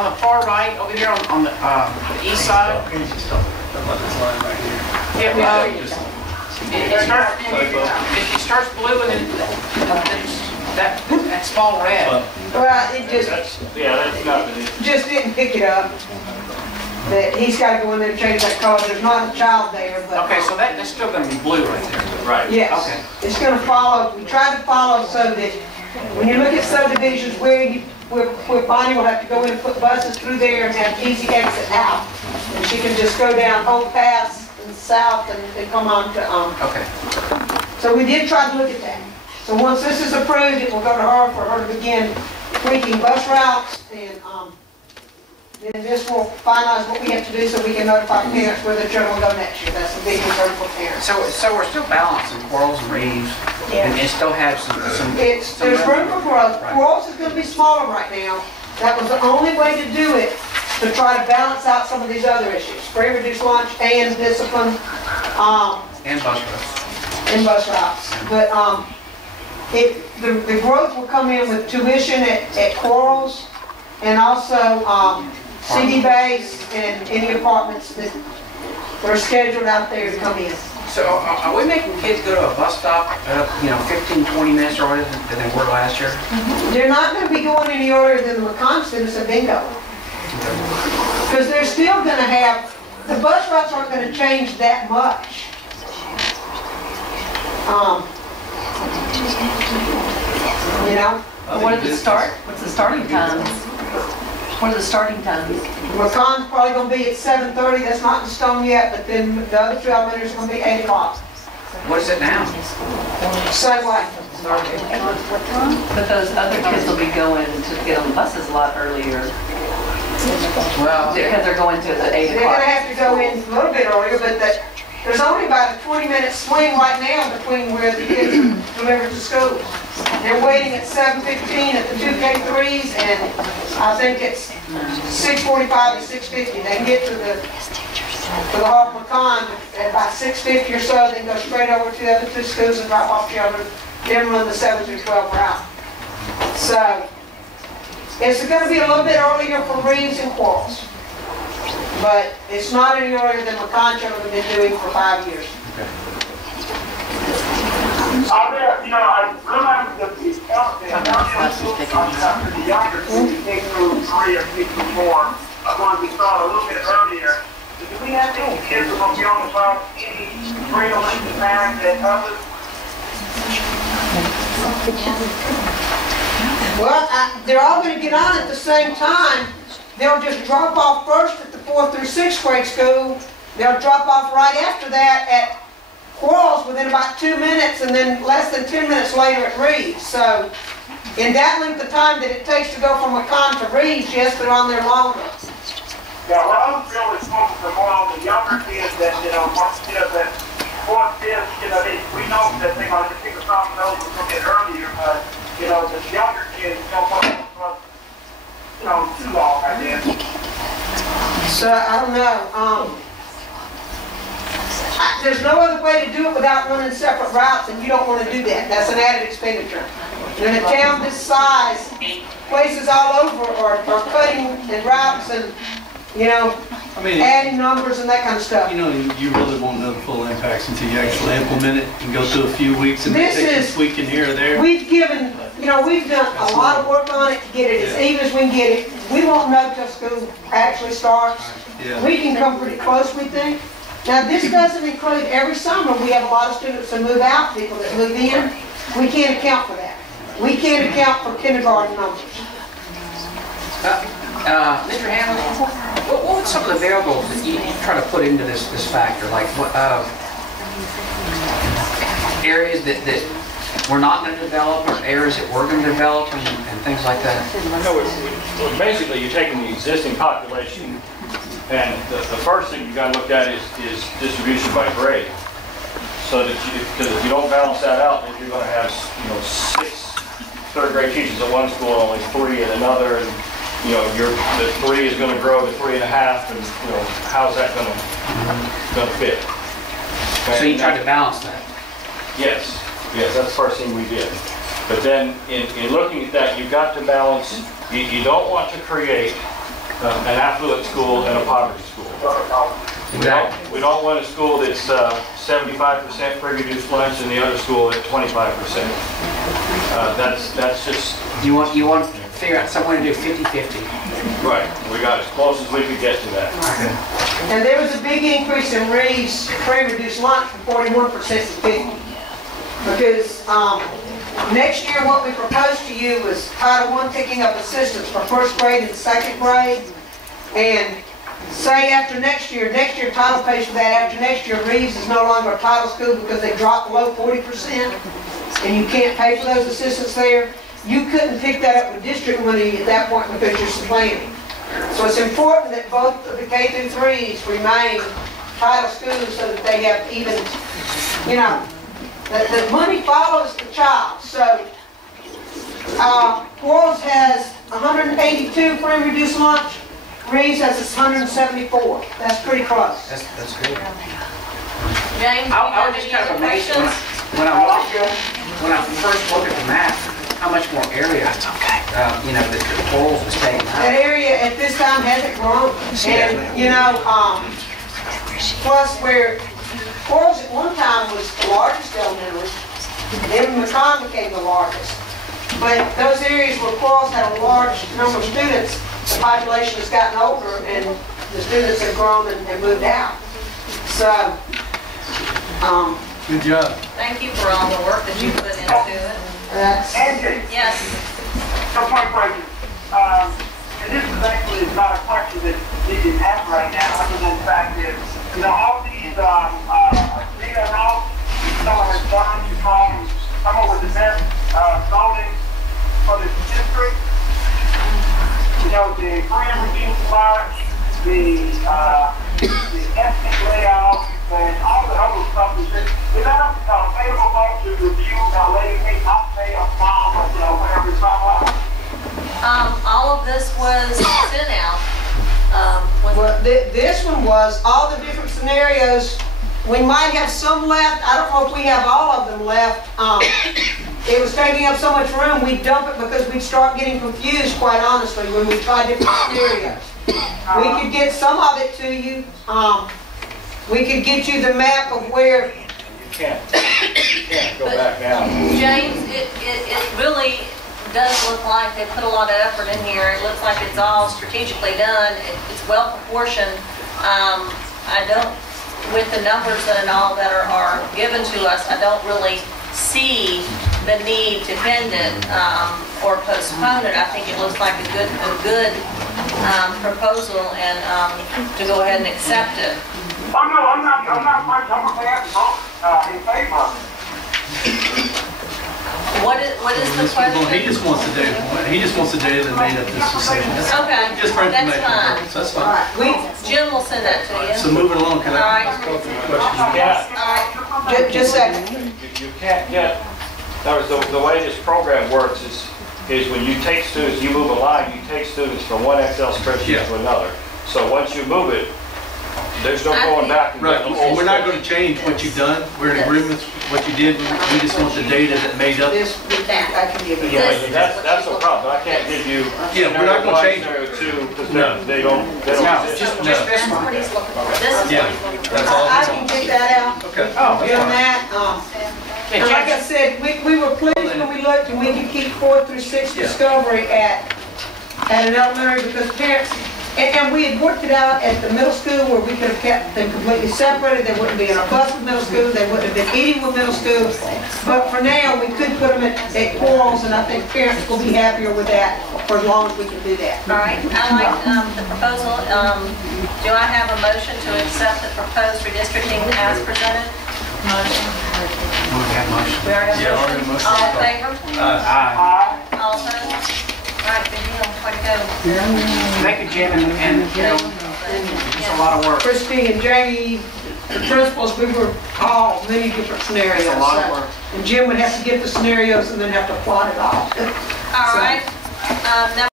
on the far right, over here on the east side. Yeah, it starts blue and then that small red. Well, it just that's not the just didn't pick it up. That he's got to go in there and change that color. There's not a child there, but Okay, so that's still going to be blue right there. right. yes, Okay. it's going to follow. We tried to follow so that when you look at subdivisions where Bonnie will have to go in and put buses through there and have easy exit out, and she can just go down Old Pass and south and come on to Okay. So we did try to look at that. So once this is approved, it will go to her for her to begin tweaking bus routes, and then this will finalize what we have to do so we can notify parents where their children will go next year. That's the big concern for parents. So we're still balancing Quarles and Reeves, and still have some There's room for growth. Quarles is going to be smaller right now. That was the only way to do it, to try to balance out some of these other issues. Free reduced lunch and discipline, and bus routes. and bus routes. But the growth will come in with tuition at Quarles, and also CD base and any apartments that are scheduled out there to come in. So are we making kids go to a bus stop, 15, 20 minutes earlier than they were last year? They're not going to be going any earlier than the McCon students at bingo. Because they're still going to have, the bus routes aren't going to change that much. You know? What are the what's the starting times? What are the starting times? McCon's probably going to be at 7:30. That's not in stone yet, but then the other two elementary are going to be 8 o'clock. What is it now? Same way. But those other kids will be going to get on the buses a lot earlier. Well, Because they're going to the 8 They're going to o'clock. have to go in a little bit earlier, but there's only about a 20-minute swing right now between where the kids are delivered to school. They're waiting at 7:15 at the 2K3s, and I think it's 6:45 to 6:50. They can get to the Harp McCon at about 6:50 or so, then go straight over to the other two schools and drop off children, then run the 7 through 12 route. So it's going to be a little bit earlier for Reeves and Quarles, but it's not any earlier than McCon children have been doing for 5 years. I remember the younger kids, K through 3 or K through 4, are going to be started a little bit earlier. Do we have any kids who are going to be on the bus, any real parents and others? Well, they're all going to get on at the same time. They'll just drop off first at the 4th through 6th grade school. They'll drop off right after that at Quarles within about 2 minutes, and then less than 10 minutes later at Reeves. So in that length of time that it takes to go from McCon to Reeves, yes, they're on there longer. Yeah, well, I was really focused more on the younger kids that, that fourth, fifth, we know that they're going to pick us off those a little bit earlier, but, the younger kids don't want to, too long, I guess. So I don't know. There's no other way to do it without running separate routes, and you don't want to do that. That's an added expenditure. In a town this size, places all over are cutting and routes and, adding numbers and that kind of stuff. You really won't know the full impacts until you actually implement it and go through a few weeks and take a tweak in here or there. We've given, we've done a lot of work on it to get it as even as we can get it. We won't know till school actually starts. Yeah. We can come pretty close, we think. Now, this doesn't include every summer. We have a lot of students that move out, people that move in. We can't account for that. We can't account for kindergarten numbers. Mr. Hanley, what are some of the variables that you try to put into this factor? Like what areas that we're not going to develop, or areas that we're going to develop, and things like that? Basically, you're taking the existing population, and the first thing you got to look at is distribution by grade. So that because if you don't balance that out, then you're going to have 6 third grade teachers at one school, only 3 at another, and the 3 is going to grow to 3.5, and how's that going to fit? Okay? So you try to balance that. Yes, that's the first thing we did. But then in looking at that, you've got to balance. You don't want to create an affluent school and a poverty school. Exactly. We don't want a school that's 75% free-reduced lunch and the other school at 25%. That's just, You want to figure out some way to do 50-50. right. We got as close as we could get to that. And there was a big increase in Reeves free reduced lunch from 41% to 50%. Because next year what we proposed to you was Title I picking up assistants for first grade and second grade. And say after next year Title pays for that. After next year, Reeves is no longer a Title school because they dropped below 40%. And you can't pay for those assistants there. You couldn't pick that up with district money at that point because you're supplanting. So it's important that both of the K through 3s remain Title schools so that they have even, you know, that the money follows the child. So Quarles has 182 free reduced lunch. Reeves has 174. That's pretty close. That's good. James, I was just kind of amazed when I first looked at the map, how much more area, you know, that Quarles was taking That up. area at this time hasn't grown. And, you know, plus where Quarles at one time was the largest elementary, then McCon became the largest. But those areas where Quarles had a large number of students, the population has gotten older and the students have grown and moved out. So, Good job. thank you for all the work that you put into it. that's, Angie, Yes. just one question. And this is actually not a question that you can have right now, other than the fact that, you know, all these, Rita and all, some of the funds from, come up with the best, zoning for the district. You know, the free and reduced lunch, the ethnic layout, and all the other stuff. Is that favorable to review, letting me not pay a bomb or, you know, whatever it's not? All of this was sent out. well, this one was all the different scenarios. We might have some left. I don't know if we have all of them left. It was taking up so much room, we'd dump it because we'd start getting confused, quite honestly, when we tried different scenarios. We could get some of it to you. We could get you the map of where. You can't go back now. James, it really does look like they put a lot of effort in here. It looks like it's all strategically done. It's well proportioned. I don't, with the numbers and all that are given to us, I don't really see the need to bend it or postpone it. I think it looks like a good proposal and to go ahead and accept it. Oh, no, I'm not in favor of it. What is the Well, he question? just wants the data. He just wants the data that made up this decision. Okay, Just for that's information fine. purposes. That's All fine. right, Jim will send that to you. So moving along, can All I right. go through the questions? Yeah. just a second. You can't get, the way this program works is when you take students, you move a line, you take students from one Excel spreadsheet Yeah. to another. So once you move it, there's no going back. and Right, getting the and whole we're not spreadsheet. going to change what you've done. We're in agreement with what you did. We just want the data that made up. This, I can give you. Yeah, that's no problem. I can't give you. Yeah, we're not gonna change it. Scenario 2, because No. they don't No, exist. just No. this That's one. what he's looking for. This is Yeah, what he's looking for. that's all. I can get that out. Okay. Oh, Doing that, and like I said, we were pleased when we looked and we could keep 4 through 6 Yeah. discovery at an elementary because parents, and we had worked it out at the middle school where we could have kept them completely separated. They wouldn't be in a bus with middle school. They wouldn't have been eating with middle school. But for now, we could put them at Quarles, and I think parents will be happier with that for as long as we can do that. All right, I like the proposal. Do I have a motion to accept the proposed redistricting as presented? Motion. We already have Yeah, a already motion. motion. All in favor? Aye. All opposed? All right, good deal. Way to go. Thank you, Jim, and Carol. It's a lot of work. Christy and Jamie, the principals, we were all many different scenarios. It's a lot of work. And Jim would have to get the scenarios and then have to plot it all. All right. Number